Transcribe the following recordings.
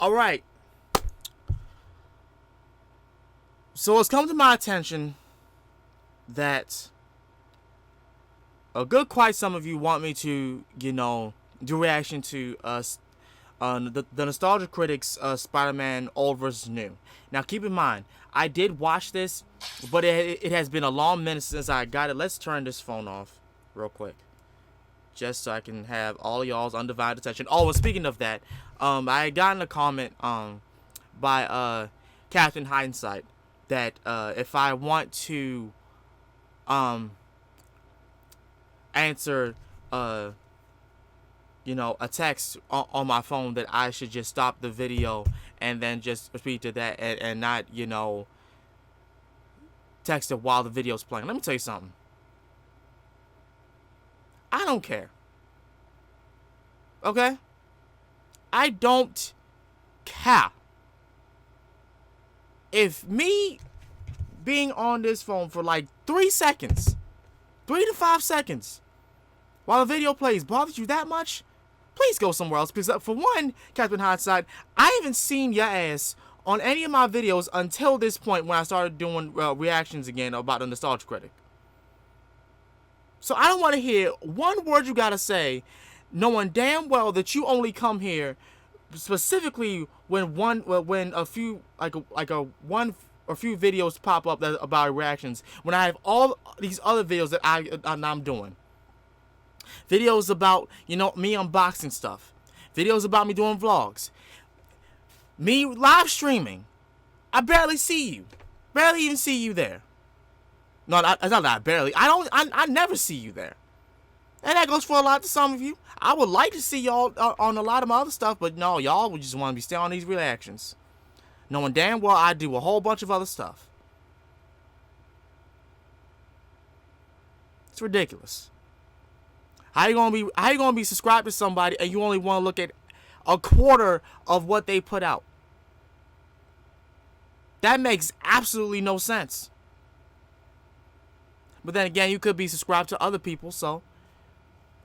All right. So it's come to my attention that a good quite some of you want me to, do reaction to the Nostalgia Critics Spider-Man Old vs. New. Now keep in mind, I did watch this, but it has been a long minute since I got it. Let's turn this phone off real quick, just so I can have all y'all's undivided attention. Oh, and speaking of that, I had gotten a comment by Captain Hindsight that if I want to answer a text on my phone, that I should just stop the video and then just repeat to that and not, text it while the video's playing. Let me tell you something. I don't care. Okay? I don't care. If me being on this phone for like 3 seconds, 3 to 5 seconds, while the video plays bothers you that much, please go somewhere else. Because for one, Captain Hindsight, I haven't seen your ass on any of my videos until this point when I started doing reactions again about the Nostalgia Critic. So I don't want to hear one word you gotta say, knowing damn well that you only come here specifically when a few videos pop up about reactions, when I have all these other videos that I'm doing. Videos about, me unboxing stuff. Videos about me doing vlogs. Me live streaming. I barely see you. Barely even see you there. No, it's not that I barely. I never see you there. And that goes for a lot to some of you. I would like to see y'all on a lot of my other stuff, but no, y'all would just want to be staying on these reactions, knowing damn well I do a whole bunch of other stuff. It's ridiculous. How you gonna be subscribed to somebody and you only want to look at a quarter of what they put out? That makes absolutely no sense. But then again, you could be subscribed to other people, so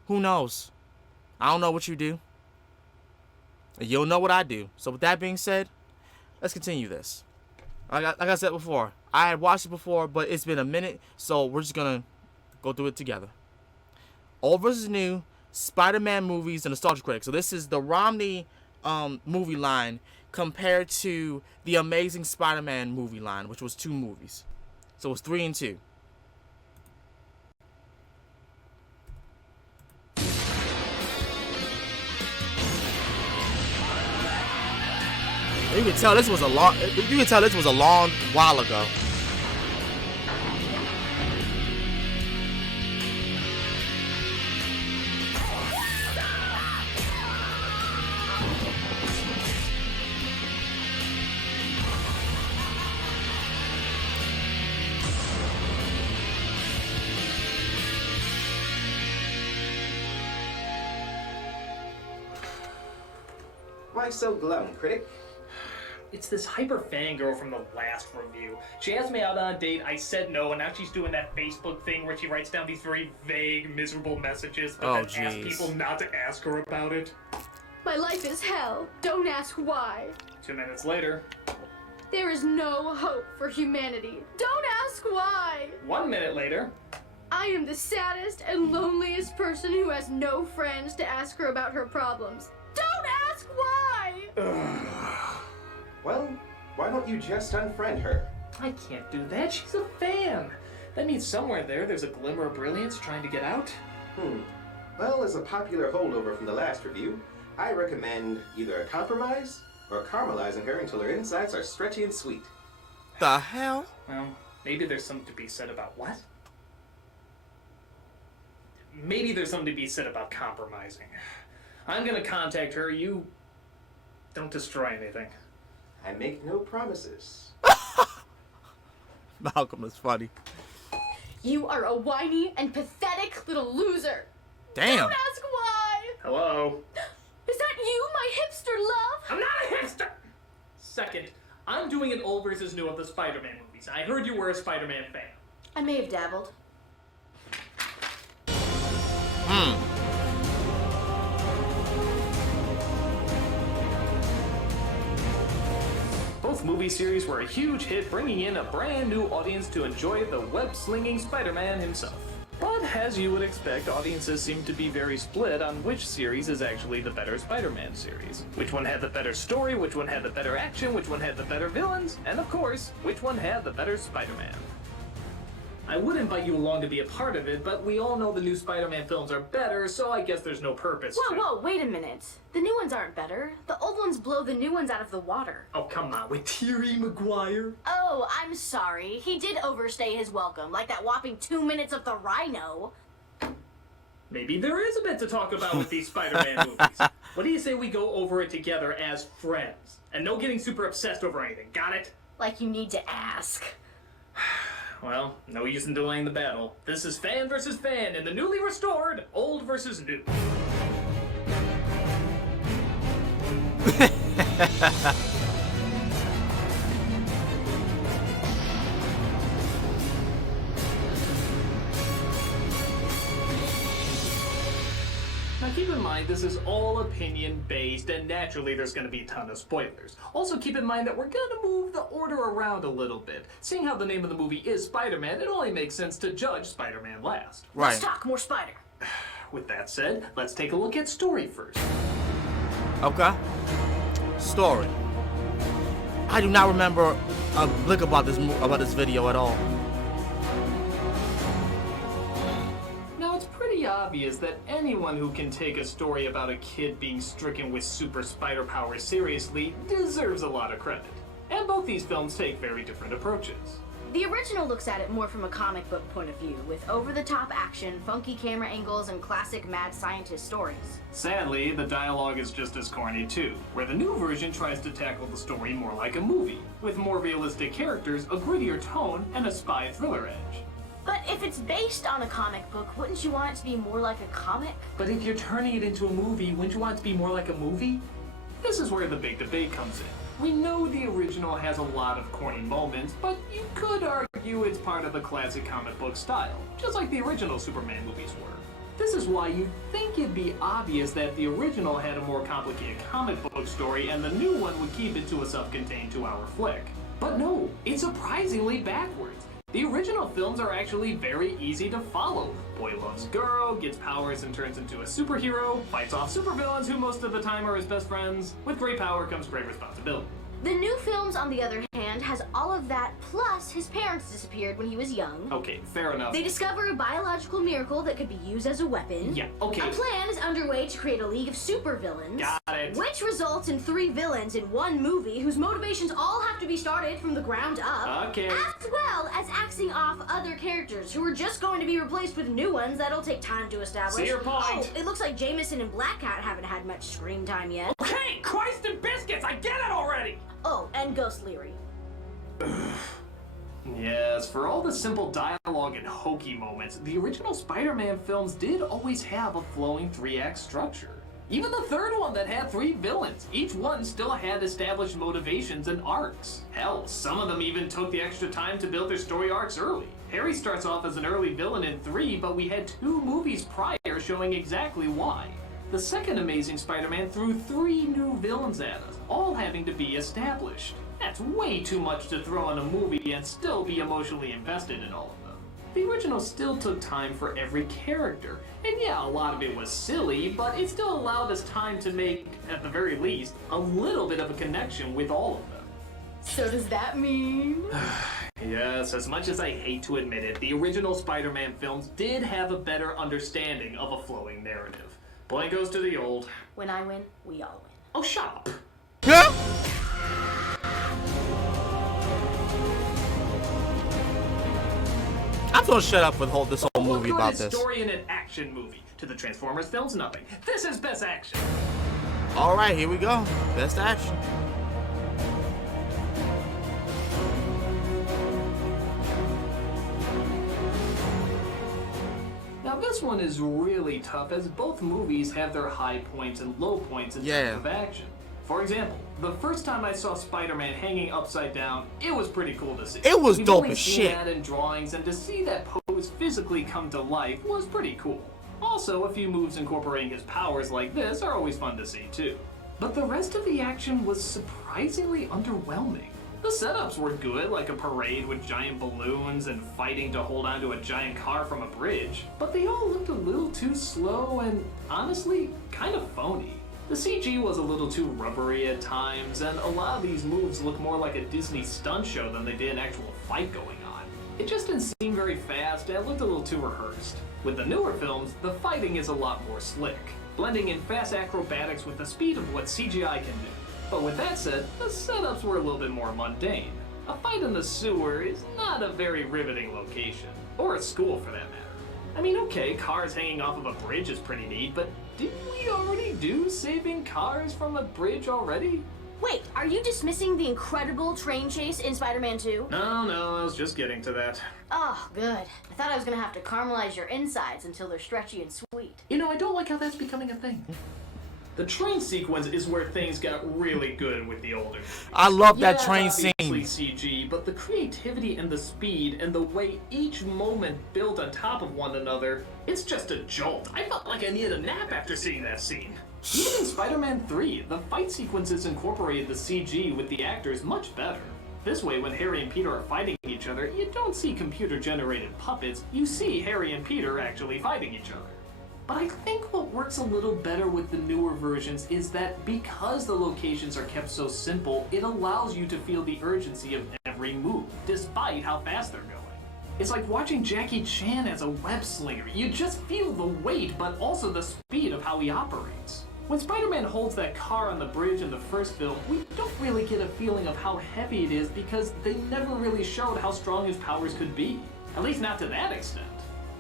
who knows? I don't know what you do. You'll know what I do. So with that being said, let's continue this. Like I said before, I had watched it before, but it's been a minute, so we're just gonna go through it together. Old vs. New, Spider-Man movies, and Nostalgia Critic. So this is the Romney movie line compared to the Amazing Spider-Man movie line, which was 2 movies. So it's 3 and 2. You can tell this was a long while ago. Why so glum, Critic? It's this hyper fangirl from the last review. She asked me out on a date, I said no, and now she's doing that Facebook thing where she writes down these very vague, miserable messages, but then asks people not to ask her about it. My life is hell. Don't ask why. 2 minutes later. There is no hope for humanity. Don't ask why. 1 minute later. I am the saddest and loneliest person who has no friends to ask her about her problems. Don't ask why! Well, why don't you just unfriend her? I can't do that. She's a fan. That means somewhere there's a glimmer of brilliance trying to get out. Well, as a popular holdover from the last review, I recommend either a compromise or caramelizing her until her insides are stretchy and sweet. The hell? Well, maybe there's something to be said about what? Maybe there's something to be said about compromising. I'm gonna contact her. You don't destroy anything. I make no promises. Malcolm is funny. You are a whiny and pathetic little loser. Damn. Don't ask why. Hello? Is that you, my hipster love? I'm not a hipster! Second, I'm doing an old versus new of the Spider-Man movies. I heard you were a Spider-Man fan. I may have dabbled. Both movie series were a huge hit, bringing in a brand new audience to enjoy the web-slinging Spider-Man himself. But as you would expect, audiences seem to be very split on which series is actually the better Spider-Man series. Which one had the better story, which one had the better action, which one had the better villains, and of course, which one had the better Spider-Man. I would invite you along to be a part of it, but we all know the new Spider-Man films are better, so I guess there's no purpose to... Whoa, wait a minute. The new ones aren't better. The old ones blow the new ones out of the water. Oh, come on, with Thierry Maguire? Oh, I'm sorry. He did overstay his welcome, like that whopping 2 minutes of the Rhino. Maybe there is a bit to talk about with these Spider-Man movies. What do you say we go over it together as friends? And no getting super obsessed over anything, got it? Like you need to ask. Well, no use in delaying the battle. This is fan versus fan in the newly restored old versus new. Now keep in mind, this is all opinion-based, and naturally there's going to be a ton of spoilers. Also keep in mind that we're going to move the order around a little bit. Seeing how the name of the movie is Spider-Man, it only makes sense to judge Spider-Man last. Right. Let's talk more Spider. With that said, let's take a look at story first. Okay. Story. I do not remember a lick about this video at all. Now, it's pretty obvious that anyone who can take a story about a kid being stricken with super spider powers seriously deserves a lot of credit. And both these films take very different approaches. The original looks at it more from a comic book point of view, with over-the-top action, funky camera angles, and classic mad scientist stories. Sadly, the dialogue is just as corny too, where the new version tries to tackle the story more like a movie, with more realistic characters, a grittier tone, and a spy thriller edge. But if it's based on a comic book, wouldn't you want it to be more like a comic? But if you're turning it into a movie, wouldn't you want it to be more like a movie? This is where the big debate comes in. We know the original has a lot of corny moments, but you could argue it's part of the classic comic book style, just like the original Superman movies were. This is why you'd think it'd be obvious that the original had a more complicated comic book story and the new one would keep it to a self-contained 2-hour flick. But no, it's surprisingly backwards. The original films are actually very easy to follow. Boy loves girl, gets powers and turns into a superhero, fights off supervillains who most of the time are his best friends. With great power comes great responsibility. The new films, on the other hand, has all of that, plus his parents disappeared when he was young. Okay, fair enough. They discover a biological miracle that could be used as a weapon. Yeah, okay. A plan is underway to create a league of supervillains. Got it. Which results in 3 villains in one movie whose motivations all have to be started from the ground up. Okay. As well as axing off other characters who are just going to be replaced with new ones that'll take time to establish. See your point. Oh, it looks like Jameson and Black Cat haven't had much screen time yet. Okay, Christ and biscuits, I get it already! Oh, and Ghost Leary. Yes, for all the simple dialogue and hokey moments, the original Spider-Man films did always have a flowing 3-act structure. Even the third one that had 3 villains, each one still had established motivations and arcs. Hell, some of them even took the extra time to build their story arcs early. Harry starts off as an early villain in 3, but we had 2 movies prior showing exactly why. The second Amazing Spider-Man threw 3 new villains at us, all having to be established. That's way too much to throw in a movie and still be emotionally invested in all of them. The original still took time for every character, and yeah, a lot of it was silly, but it still allowed us time to make, at the very least, a little bit of a connection with all of them. So does that mean? Yes, as much as I hate to admit it, the original Spider-Man films did have a better understanding of a flowing narrative. Point goes to the old. When I win, we all win. Oh, shut up. Yeah. I'm gonna shut up with this whole movie What about good is this. story in an action movie? To the Transformers films, nothing. This is best action. All right, here we go. Best action. Now this one is really tough as both movies have their high points and low points in terms of action. For example, the first time I saw Spider-Man hanging upside down, it was pretty cool to see. It was We've dope only as seen shit. that in drawings, and to see that pose physically come to life was pretty cool. Also, a few moves incorporating his powers like this are always fun to see too. But the rest of the action was surprisingly underwhelming. The setups were good, like a parade with giant balloons and fighting to hold onto a giant car from a bridge, but they all looked a little too slow and, honestly, kind of phony. The CG was a little too rubbery at times, and a lot of these moves look more like a Disney stunt show than they did an actual fight going on. It just didn't seem very fast and looked a little too rehearsed. With the newer films, the fighting is a lot more slick, blending in fast acrobatics with the speed of what CGI can do. But with that said, the setups were a little bit more mundane. A fight in the sewer is not a very riveting location, or a school for that matter. I mean, okay, cars hanging off of a bridge is pretty neat, but didn't we already do saving cars from a bridge already? Wait, are you dismissing the incredible train chase in Spider-Man 2? No, I was just getting to that. Oh, good. I thought I was gonna have to caramelize your insides until they're stretchy and sweet. You know, I don't like how that's becoming a thing. The train sequence is where things got really good with the older. I love that Yeah, train obviously scene. CG, but the creativity and the speed and the way each moment built on top of one another, it's just a jolt. I felt like I needed a nap after seeing that scene. Even in Spider-Man 3, the fight sequences incorporated the CG with the actors much better. This way, when Harry and Peter are fighting each other, you don't see computer-generated puppets, you see Harry and Peter actually fighting each other. But I think what works a little better with the newer versions is that because the locations are kept so simple, it allows you to feel the urgency of every move, despite how fast they're going. It's like watching Jackie Chan as a web slinger. You just feel the weight, but also the speed of how he operates. When Spider-Man holds that car on the bridge in the first film, we don't really get a feeling of how heavy it is because they never really showed how strong his powers could be. At least not to that extent.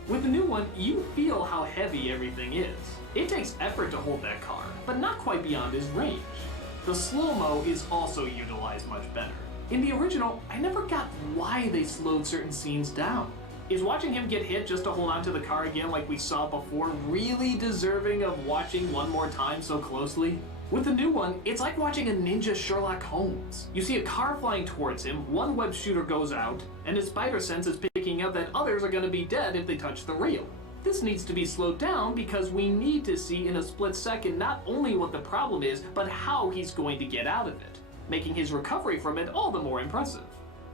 With the new one, you feel how heavy everything is. It takes effort to hold that car, but not quite beyond his range. The slow-mo is also utilized much better. In the original, I never got why they slowed certain scenes down. Is watching him get hit just to hold onto the car again like we saw before really deserving of watching one more time so closely? With the new one, it's like watching a ninja Sherlock Holmes. You see a car flying towards him, one web shooter goes out, and his spider sense is picking up that others are going to be dead if they touch the reel. This needs to be slowed down because we need to see in a split second not only what the problem is, but how he's going to get out of it, making his recovery from it all the more impressive.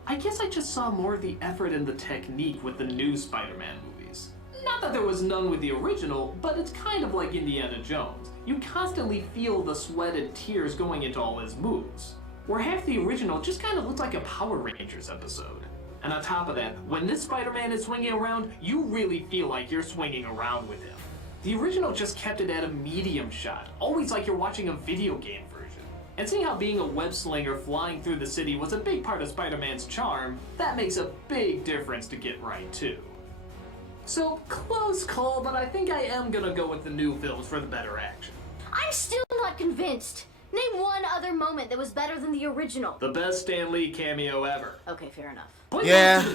I guess I just saw more of the effort and the technique with the new Spider-Man movies. Not that there was none with the original, but it's kind of like Indiana Jones. You constantly feel the sweat and tears going into all his moves. Where half the original just kind of looked like a Power Rangers episode. And on top of that, when this Spider-Man is swinging around, you really feel like you're swinging around with him. The original just kept it at a medium shot, always like you're watching a video game version. And seeing how being a web slinger flying through the city was a big part of Spider-Man's charm, that makes a big difference to get right too. So, close call, but I think I am gonna go with the new films for the better action. I'm still not convinced. Name one other moment that was better than the original. The best Stan Lee cameo ever. Okay, fair enough. Yeah.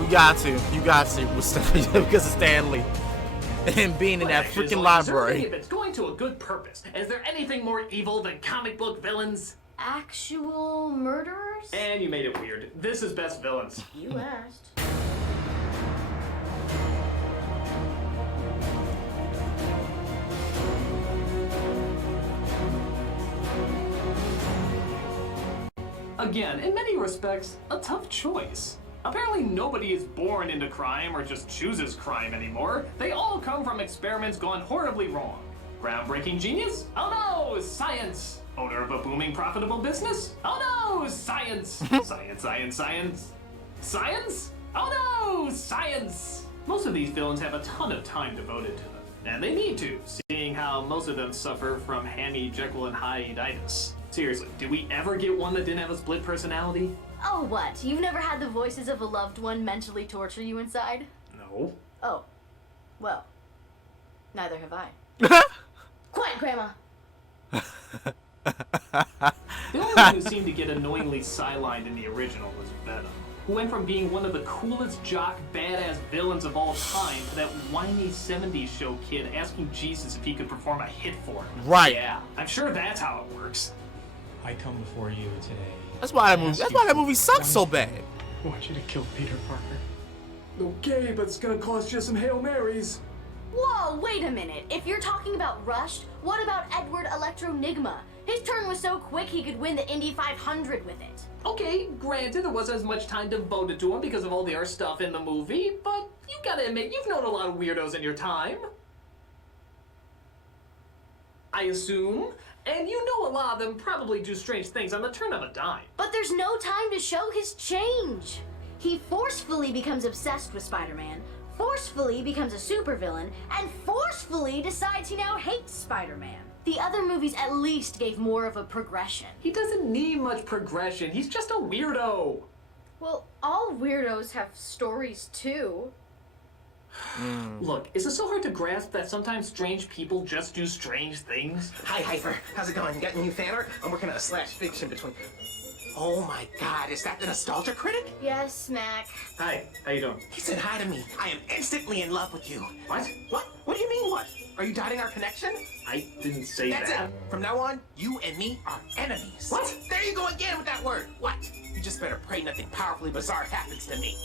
You got to because of Stan Lee and being in that freaking library. If it's going to a good purpose, is there anything more evil than comic book villains? Actual murderers? And you made it weird. This is best villains. You asked. Again, in many respects, a tough choice. Apparently nobody is born into crime or just chooses crime anymore. They all come from experiments gone horribly wrong. Groundbreaking genius? Oh no, science! Owner of a booming profitable business? Oh no, science! Science! Science? Oh no, science! Most of these villains have a ton of time devoted to them. And they need to, seeing how most of them suffer from Hammy, Jekyll, and Hyde-itis. Seriously, did we ever get one that didn't have a split personality? Oh, what? You've never had the voices of a loved one mentally torture you inside? No. Oh. Well, neither have I. Quiet, Grandma! The only one who seemed to get annoyingly sidelined in the original was Venom, who went from being one of the coolest jock badass villains of all time to that whiny 70s show kid asking Jesus if he could perform a hit for him. Right. Yeah, I'm sure that's how it works. I come before you today. That's why that movie sucks so bad. I want you to kill Peter Parker. Okay, but it's gonna cost you some Hail Marys. Whoa, wait a minute. If you're talking about rushed, what about Edward Electronigma? His turn was so quick he could win the Indy 500 with it. Okay, granted there wasn't as much time devoted to him because of all the other stuff in the movie, but you gotta admit, you've known a lot of weirdos in your time. I assume. And you know a lot of them probably do strange things on the turn of a dime. But there's no time to show his change. He forcefully becomes obsessed with Spider-Man, forcefully becomes a supervillain, and forcefully decides he now hates Spider-Man. The other movies at least gave more of a progression. He doesn't need much progression. He's just a weirdo. Well, all weirdos have stories too. Look, is it so hard to grasp that sometimes strange people just do strange things? Hi, Hyper. How's it going? You got a new fan art? I'm working on a slash fiction between... Oh my god, is that the nostalgia critic? Yes, Mac. Hi, how you doing? He said hi to me. I am instantly in love with you. What? What? What do you mean what? Are you doubting our connection? I didn't say That's that. it. From now on, you and me are enemies. What? There you go again with that word. What? You just better pray nothing powerfully bizarre happens to me.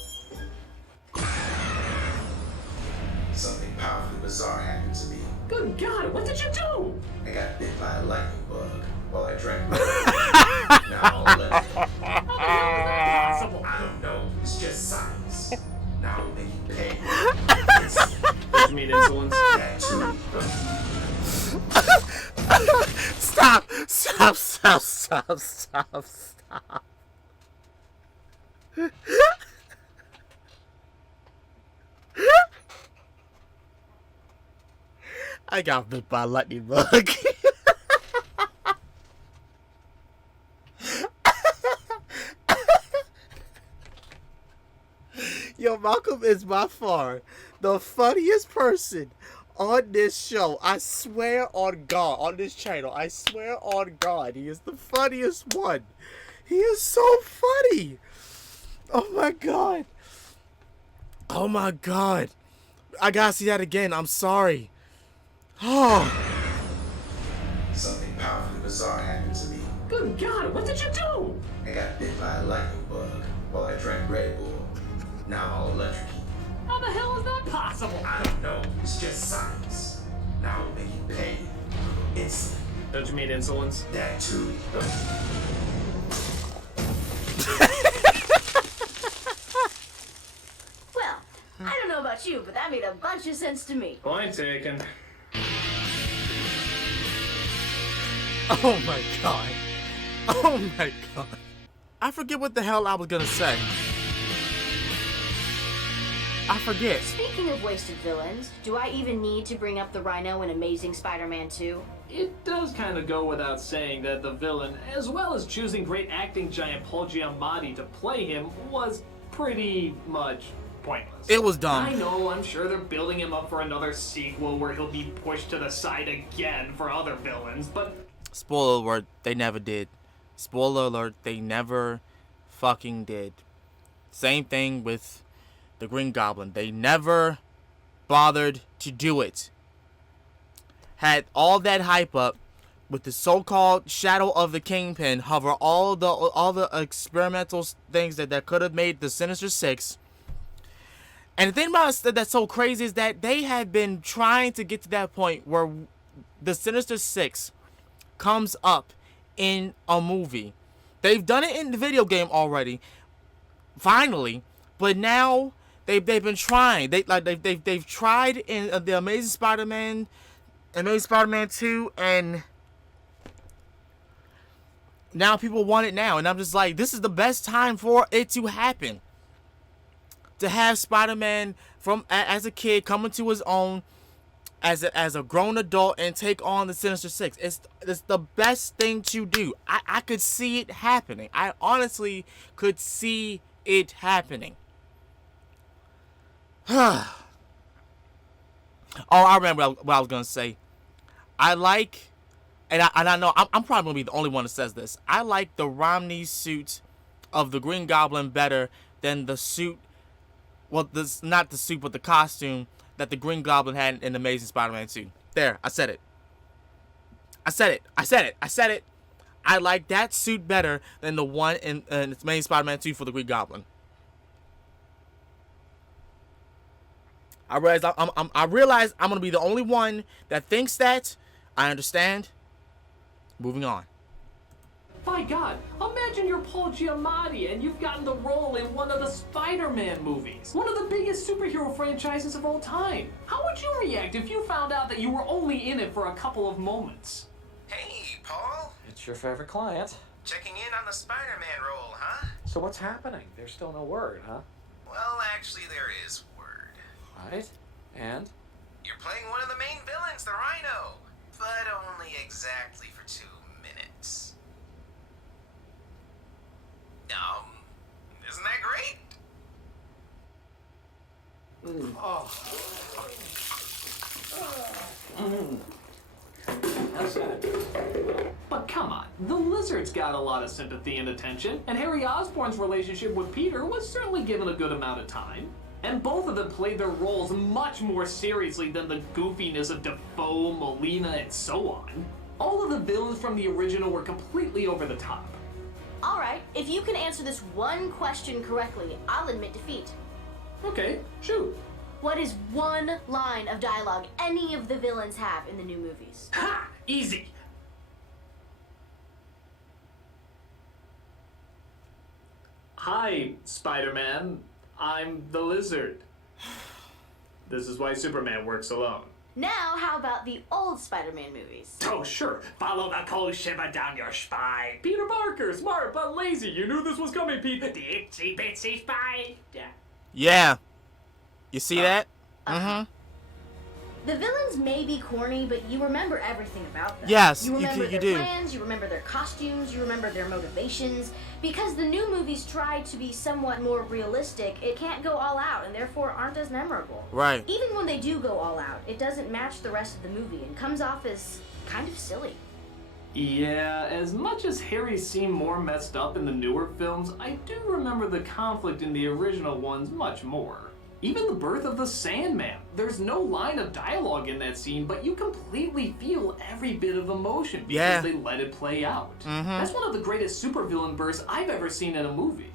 Something powerfully bizarre happened to me. Good God, what did you do? I got bit by a lightning bug while I drank milk. Now I'll let it. How the hell is that possible? I don't know. It's just science. Now I'm making pain. What you mean insolence? That too. Stop! Stop! Stop! Stop! Stop! Stop! I got bit by a lightning bug. Yo, Malcolm is by far the funniest person on this show. I swear on God, on this channel, I swear on God, he is the funniest one. He is so funny. Oh my God. Oh my God. I gotta see that again. I'm sorry. Oh. Something powerfully bizarre happened to me. Good God, what did you do? I got bit by a lightning bug while I drank Red Bull. Now I'll electrocute. How the hell is that possible? I don't know. It's just science. Now I'm making pain. It's Don't you mean insolence? that too. Well, I don't know about you, but that made a bunch of sense to me. Point taken. Oh my God. Oh my God. I forget what the hell I was gonna say. I forget. Speaking of wasted villains, do I even need to bring up the Rhino in Amazing Spider-Man 2? It does kind of go without saying that the villain, as well as choosing great acting giant Paul Giamatti to play him, was pretty much pointless. It was dumb. I know, I'm sure they're building him up for another sequel where he'll be pushed to the side again for other villains, but... Spoiler alert, they never did. Spoiler alert, they never fucking did. Same thing with the Green Goblin. They never bothered to do it. Had all that hype up with the so-called Shadow of the Kingpin hover all the experimental things that could have made the Sinister Six. And the thing about it that's so crazy is that they had been trying to get to that point where the Sinister Six comes up in a movie. They've done it in the video game already, finally, but now they've been trying. They've tried in the Amazing Spider-Man 2, and now people want it now. And I'm just like, this is the best time for it to happen. To have Spider-Man from as a kid coming to his own as a grown adult and take on the Sinister Six. It's the best thing to do. I could see it happening. I honestly could see it happening. Oh, I remember what I was gonna say. I like, and I know I'm probably gonna be the only one that says this. I like the Romney suit of the Green Goblin better than the suit. Well, this not the suit, but the costume that the Green Goblin had in Amazing Spider-Man 2. There, I said it. I said it. I like that suit better than the one in Amazing Spider-Man 2 for the Green Goblin. I realize I'm gonna be the only one that thinks that. I understand. Moving on. My God, imagine you're Paul Giamatti and you've gotten the role in one of the Spider-Man movies, one of the biggest superhero franchises of all time. How would you react if you found out that you were only in it for a couple of moments? Hey, Paul. It's your favorite client. Checking in on the Spider-Man role, huh? So what's happening? There's still no word, huh? Well, actually, there is word. Right? And? You're playing one of the main villains, the Rhino, but only exactly for 2 minutes. Isn't that great? That's it. But come on, the Lizard's got a lot of sympathy and attention, and Harry Osborn's relationship with Peter was certainly given a good amount of time. And both of them played their roles much more seriously than the goofiness of Defoe, Molina, and so on. All of the villains from the original were completely over the top. All right, if you can answer this one question correctly, I'll admit defeat. Okay, shoot. What is one line of dialogue any of the villains have in the new movies? Ha! Easy. Hi, Spider-Man. I'm the Lizard. This is why Superman works alone. Now, how about the old Spider-Man movies? Oh, sure. Follow the cold shiver down your spine. Peter Parker, smart but lazy. You knew this was coming, Pete. The itsy bitsy spy. Yeah. Yeah. You see that? Mm-hmm. The villains may be corny, but you remember everything about them. Yes, you you remember their do. plans, you remember their costumes, you remember their motivations. Because the new movies try to be somewhat more realistic, it can't go all out and therefore aren't as memorable. Right. Even when they do go all out, it doesn't match the rest of the movie and comes off as kind of silly. Yeah, as much as Harry seemed more messed up in the newer films, I do remember the conflict in the original ones much more. Even the birth of the Sandman. There's no line of dialogue in that scene, but you completely feel every bit of emotion because they let it play out. That's one of the greatest supervillain bursts I've ever seen in a movie.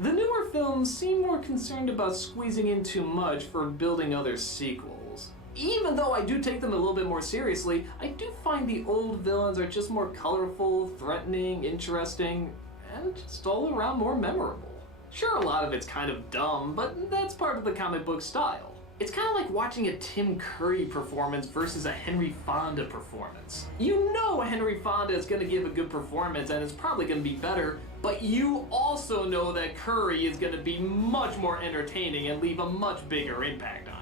The newer films seem more concerned about squeezing in too much for building other sequels. Even though I do take them a little bit more seriously, I do find the old villains are just more colorful, threatening, interesting, and just all around more memorable. Sure, a lot of it's kind of dumb, but that's part of the comic book style. It's kind of like watching a Tim Curry performance versus a Henry Fonda performance. You know Henry Fonda is going to give a good performance and it's probably going to be better, but you also know that Curry is going to be much more entertaining and leave a much bigger impact on you.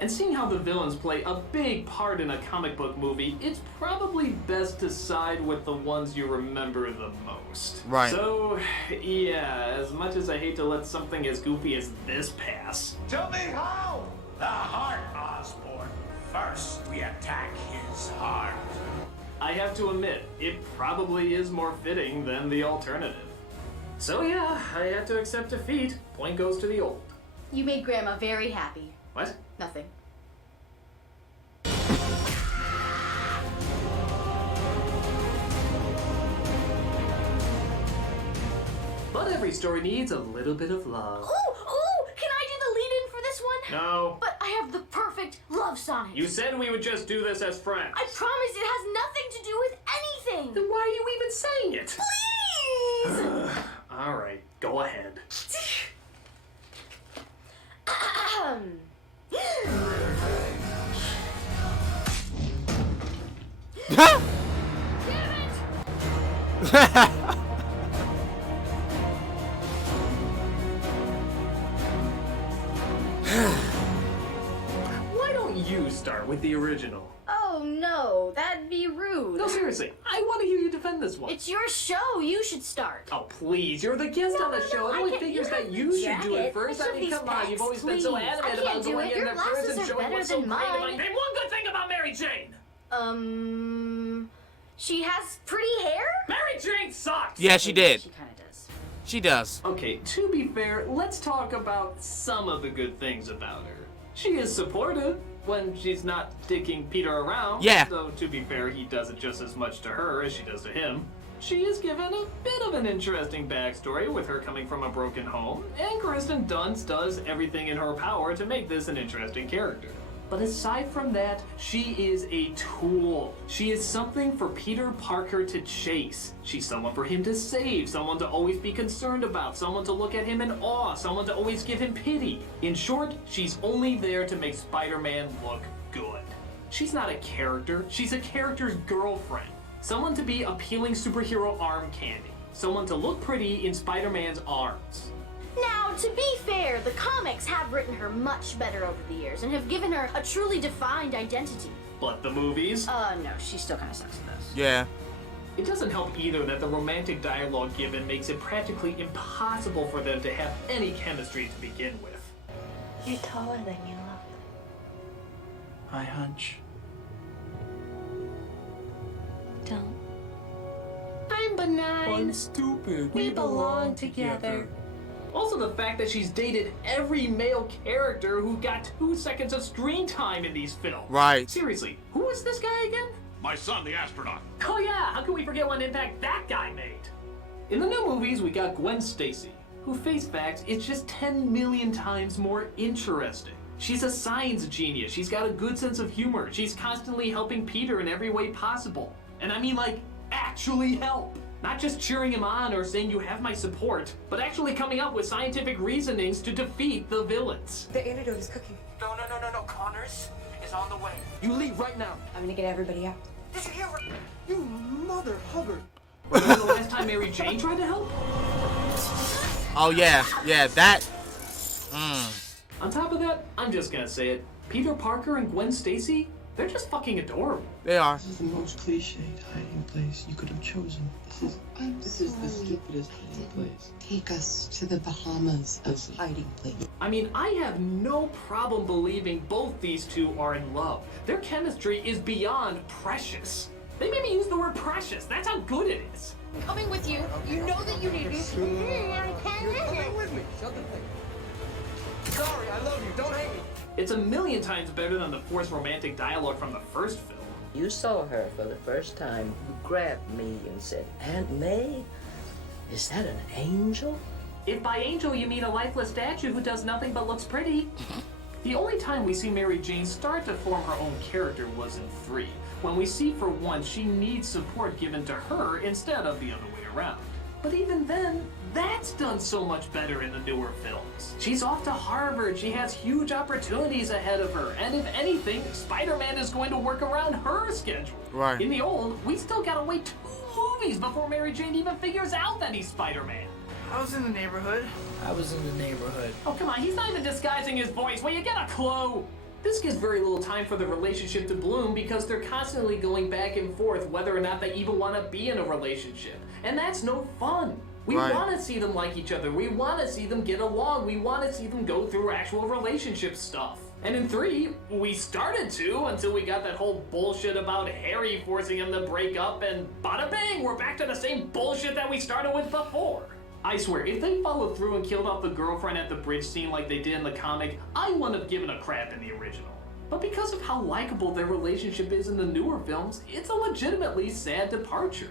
And seeing how the villains play a big part in a comic book movie, it's probably best to side with the ones you remember the most. Right. So, yeah, as much as I hate to let something as goofy as this pass. Tell me how! The heart, Osborn. First, we attack his heart. I have to admit, it probably is more fitting than the alternative. So yeah, I had to accept defeat. Point goes to the old. You made Grandma very happy. What? Nothing. But every story needs a little bit of love. Ooh! Can I do the lead-in for this one? No. But I have the perfect love sonnet. You said we would just do this as friends. I promise it has nothing to do with anything. Then why are you even saying it? Please! All right, go ahead. Damn it! Why don't you start with the original? Oh no, that'd be rude. No, seriously, I want to hear you defend this one. It's your show. You should start. Oh, please, you're the guest on the show. It only figures that you should do it first. I mean, come on, you've always been so adamant about going in there first and showing what's so great about it. Name one good thing about Mary Jane! She has pretty hair? Mary Jane sucks! Yeah, she did. She kinda does. She does. Okay, to be fair, let's talk about some of the good things about her. She is supportive when she's not dicking Peter around. Yeah. Though, to be fair, he does it just as much to her as she does to him. she is given a bit of an interesting backstory with her coming from a broken home, and Kristen Dunst does everything in her power to make this an interesting character. But aside from that, she is a tool. She is something for Peter Parker to chase. She's someone for him to save, someone to always be concerned about, someone to look at him in awe, someone to always give him pity. In short, she's only there to make Spider-Man look good. She's not a character, she's a character's girlfriend. Someone to be appealing superhero arm candy. Someone to look pretty in Spider-Man's arms. Now, to be fair, the comics have written her much better over the years and have given her a truly defined identity. But the movies? No, she still kind of sucks at this. Yeah. It doesn't help either that the romantic dialogue given makes it practically impossible for them to have any chemistry to begin with. You're taller than you look. My hunch. Don't. I'm benign. Stupid. We belong together. Also, the fact that she's dated every male character who got 2 seconds of screen time in these films. Right. Seriously, who is this guy again? My son, the astronaut. Oh yeah, how can we forget what impact that guy made? In the new movies, we got Gwen Stacy, who face facts is just 10 million times more interesting. She's a science genius, she's got a good sense of humor, she's constantly helping Peter in every way possible. And I mean like, actually help. Not just cheering him on or saying you have my support, but actually coming up with scientific reasonings to defeat the villains. The antidote is cooking. No. Connors is on the way. You leave right now. I'm gonna get everybody out. Did you hear what? You mother hugger. Remember the last time Mary Jane tried to help? Oh yeah, that. On top of that, I'm just gonna say it. Peter Parker and Gwen Stacy, they're just fucking adorable. They are. This is the most cliched hiding place you could have chosen. This is the stupidest hiding place. Take us to the Bahamas of hiding place. I mean, I have no problem believing both these two are in love. Their chemistry is beyond precious. They made me use the word precious. That's how good it is. I'm coming with you. You know that you need me. You're coming with me. Shut the thing. Sorry, I love you. Don't hate me. It's a million times better than the forced romantic dialogue from the first film. You saw her for the first time. You grabbed me and said, Aunt May, is that an angel? If by angel you mean a lifeless statue who does nothing but looks pretty. The only time we see Mary Jane start to form her own character was in 3, when we see for once she needs support given to her instead of the other way around. But even then, that's done so much better in the newer films. She's off to Harvard, she has huge opportunities ahead of her, and if anything, Spider-Man is going to work around her schedule. Right. In the old, we still gotta wait 2 movies before Mary Jane even figures out that he's Spider-Man. I was in the neighborhood. Oh, come on, he's not even disguising his voice. Will you get a clue? This gives very little time for the relationship to bloom because they're constantly going back and forth whether or not they even want to be in a relationship. And that's no fun. We want to see them like each other. We want to see them get along. We want to see them go through actual relationship stuff. And in 3, we started to until we got that whole bullshit about Harry forcing him to break up and bada bang, we're back to the same bullshit that we started with before. I swear, if they followed through and killed off the girlfriend at the bridge scene like they did in the comic, I wouldn't have given a crap in the original. But because of how likable their relationship is in the newer films, it's a legitimately sad departure.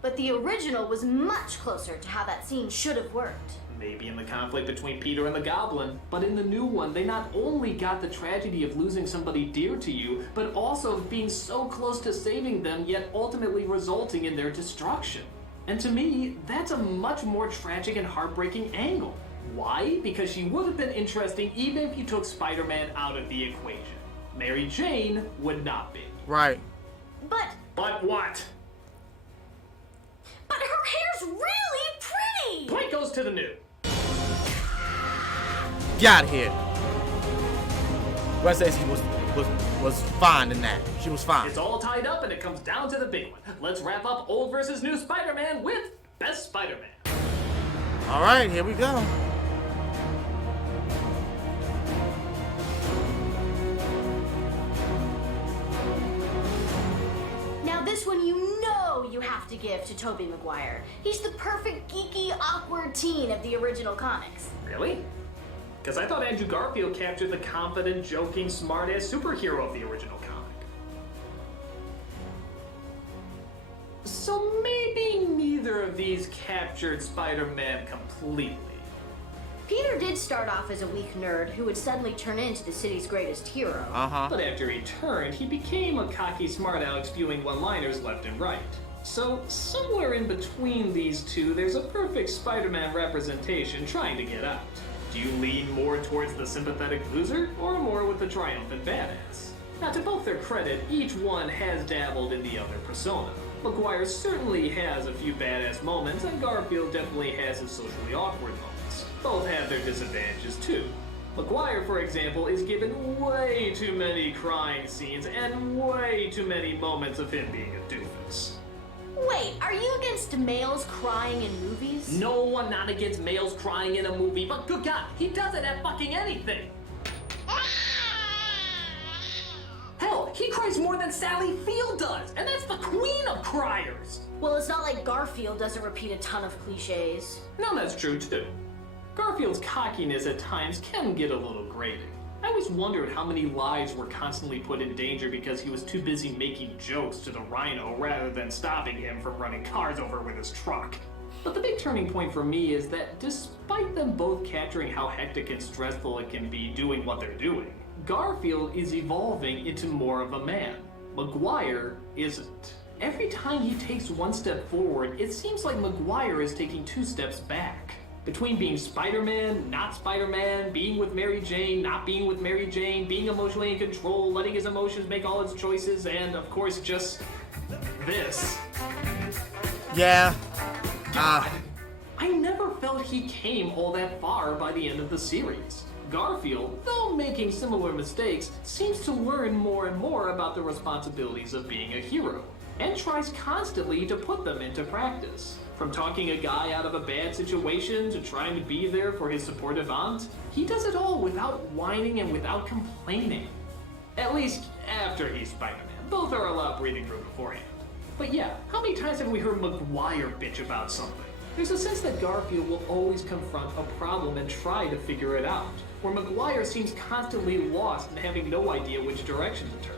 But the original was much closer to how that scene should have worked. Maybe in the conflict between Peter and the Goblin, but in the new one, they not only got the tragedy of losing somebody dear to you, but also of being so close to saving them, yet ultimately resulting in their destruction. And to me, that's a much more tragic and heartbreaking angle. Why? Because she would have been interesting even if you took Spider-Man out of the equation. Mary Jane would not be. Right. But what? her hair's really pretty! Point goes to the new. Get out of here. Gwen Stacy was fine in that. She was fine. It's all tied up and it comes down to the big one. Let's wrap up old versus new Spider-Man with Best Spider-Man. All right, here we go. Now this one you know you have to give to Tobey Maguire. He's the perfect geeky, awkward teen of the original comics. Really? Because I thought Andrew Garfield captured the confident, joking, smart-ass superhero of the original comic. So maybe neither neither of these captured Spider-Man completely. Peter did start off as a weak nerd who would suddenly turn into the city's greatest hero. But after he turned, he became a cocky smart aleck spewing one-liners left and right. So somewhere in between these two, there's a perfect Spider-Man representation trying to get out. Do you lean more towards the sympathetic loser, or more with the triumphant badass? Now, to both their credit, each one has dabbled in the other persona. Maguire certainly has a few badass moments, and Garfield definitely has his socially awkward moments. Both have their disadvantages too. Maguire, for example, is given way too many crying scenes and way too many moments of him being a doofus. Wait, are you against males crying in movies? No, I'm not against males crying in a movie, but good God, he does it at fucking anything! Hell, he cries more than Sally Field does, and that's the queen of criers! Well, it's not like Garfield doesn't repeat a ton of cliches. No, that's true too. Garfield's cockiness at times can get a little grating. I always wondered how many lives were constantly put in danger because he was too busy making jokes to the Rhino rather than stopping him from running cars over with his truck. But the big turning point for me is that despite them both capturing how hectic and stressful it can be doing what they're doing, Garfield is evolving into more of a man. Maguire isn't. Every time he takes one step forward, it seems like Maguire is taking 2 steps back. Between being Spider-Man, not Spider-Man, being with Mary Jane, not being with Mary Jane, being emotionally in control, letting his emotions make all its choices, and of course just this. Yeah. I never felt he came all that far by the end of the series. Garfield, though making similar mistakes, seems to learn more and more about the responsibilities of being a hero, and tries constantly to put them into practice. From talking a guy out of a bad situation to trying to be there for his supportive aunt, he does it all without whining and without complaining. At least after he's Spider-Man. Both are a lot breathing room beforehand. But yeah, how many times have we heard Maguire bitch about something? There's a sense that Garfield will always confront a problem and try to figure it out, where Maguire seems constantly lost and having no idea which direction to turn.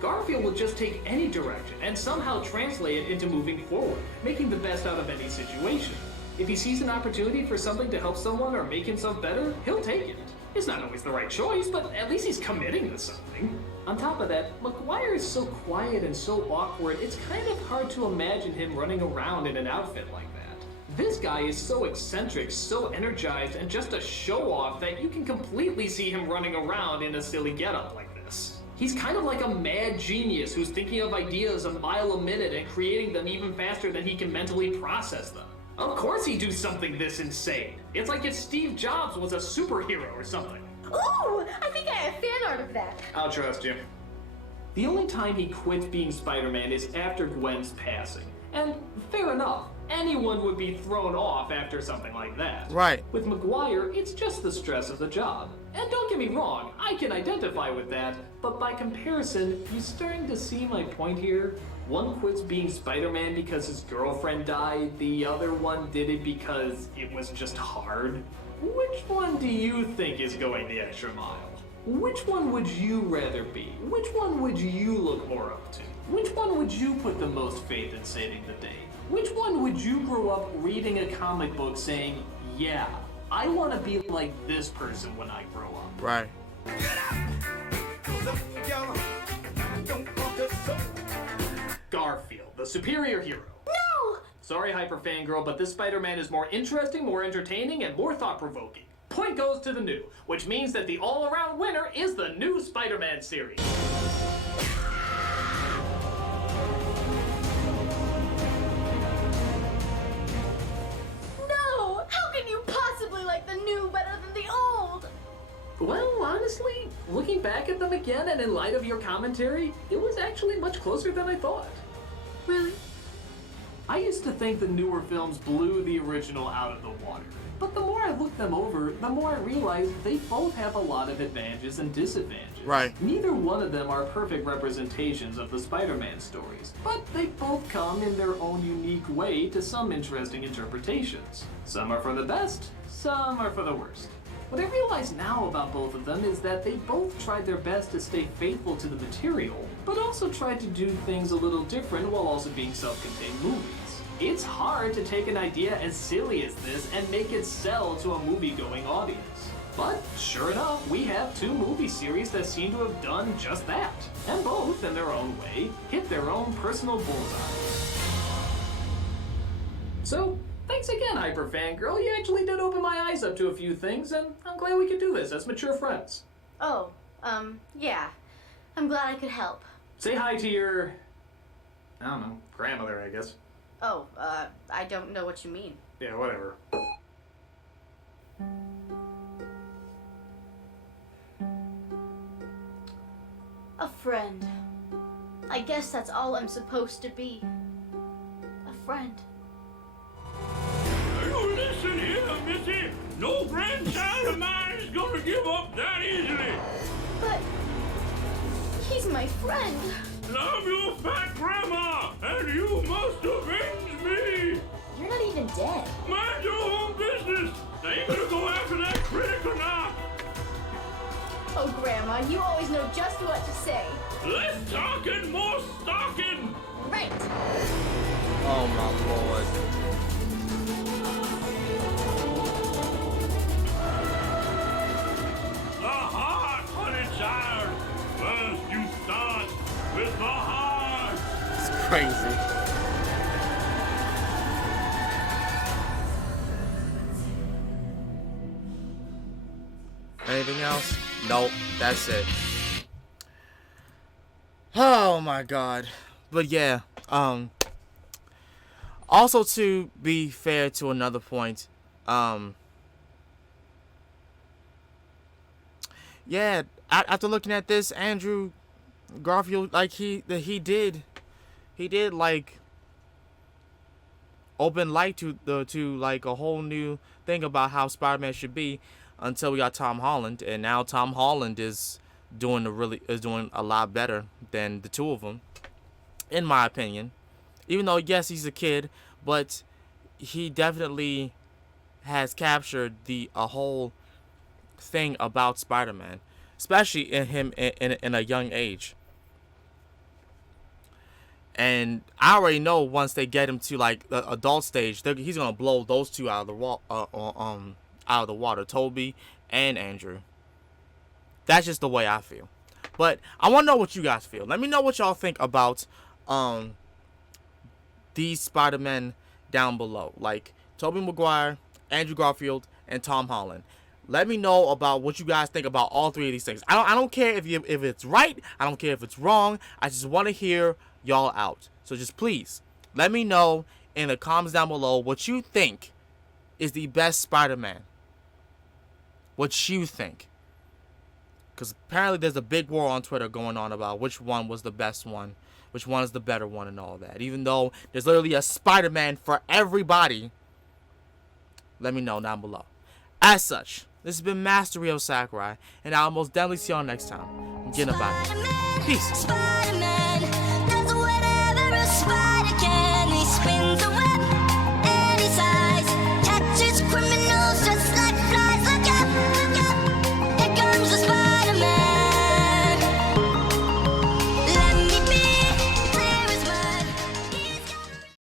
Garfield will just take any direction and somehow translate it into moving forward, making the best out of any situation. If he sees an opportunity for something to help someone or make himself better, he'll take it. It's not always the right choice, but at least he's committing to something. On top of that, Maguire is so quiet and so awkward, it's kind of hard to imagine him running around in an outfit like that. This guy is so eccentric, so energized, and just a show-off that you can completely see him running around in a silly getup like this. He's kind of like a mad genius who's thinking of ideas a mile a minute and creating them even faster than he can mentally process them. Of course he'd do something this insane. It's like if Steve Jobs was a superhero or something. Ooh, I think I have fan art of that. I'll trust you. The only time he quits being Spider-Man is after Gwen's passing. And fair enough, anyone would be thrown off after something like that. Right. With Maguire, it's just the stress of the job. And don't get me wrong, I can identify with that, but by comparison, you starting to see my point here? One quits being Spider-Man because his girlfriend died, the other one did it because it was just hard. Which one do you think is going the extra mile? Which one would you rather be? Which one would you look more up to? Which one would you put the most faith in saving the day? Which one would you grow up reading a comic book saying, yeah, I want to be like this person when I grow up? Right. Garfield, the superior hero. No! Sorry, Hyper Fangirl, but this Spider-Man is more interesting, more entertaining, and more thought-provoking. Point goes to the new, which means that the all-around winner is the new Spider-Man series. No! How can you possibly like the new better than the old? Well, honestly, looking back at them again and in light of your commentary, it was actually much closer than I thought. Really? I used to think the newer films blew the original out of the water. But the more I looked them over, the more I realized they both have a lot of advantages and disadvantages. Right. Neither one of them are perfect representations of the Spider-Man stories, but they both come in their own unique way to some interesting interpretations. Some are for the best, some are for the worst. What I realize now about both of them is that they both tried their best to stay faithful to the material, but also tried to do things a little different while also being self-contained movies. It's hard to take an idea as silly as this and make it sell to a movie-going audience. But sure enough, we have 2 movie series that seem to have done just that. And both, in their own way, hit their own personal bullseye. So, thanks again, Hyper Fangirl. You actually did open my eyes up to a few things, and I'm glad we could do this as mature friends. Oh, yeah. I'm glad I could help. Say hi to your... I don't know, grandmother, I guess. Oh, I don't know what you mean. Yeah, whatever. A friend. I guess that's all I'm supposed to be. A friend. You listen here, Missy. No grandchild of mine is gonna give up that easily. But he's my friend. I'm your fat grandma, and you must avenge me. You're not even dead. Mind your own business. Now you gonna go after that critic or not? Oh, Grandma, you always know just what to say. Less talking, more stalking. Right. Oh my lord. The heart, honey child. First you start with the heart. It's crazy. Anything else? Nope, that's it. Oh my god. But yeah, also to be fair to another point, yeah, after looking at this, Andrew Garfield, like he did like open light to like a whole new thing about how Spider-Man should be, until we got Tom Holland, and now Tom Holland is doing a lot better than the 2 of them, in my opinion. Even though yes, he's a kid, but he definitely has captured a whole thing about Spider-Man, especially in him in a young age. And I already know once they get him to like the adult stage, he's gonna blow those 2 out of the water, Toby and Andrew. That's just the way I feel. But I want to know what you guys feel. Let me know what y'all think about these Spider-Men down below, like Tobey Maguire, Andrew Garfield, and Tom Holland. Let me know about what you guys think about all 3 of these things. I don't care if it's right. I don't care if it's wrong. I just want to hear y'all out. So just please let me know in the comments down below what you think is the best Spider-Man. What you think. Because apparently there's a big war on Twitter going on about which one was the best one, which one is the better one, and all that. Even though there's literally a Spider-Man for everybody. Let me know down below. As such, this has been Master Ryo Sakurai, and I'll most definitely see y'all next time. I'm getting up out of here. Peace.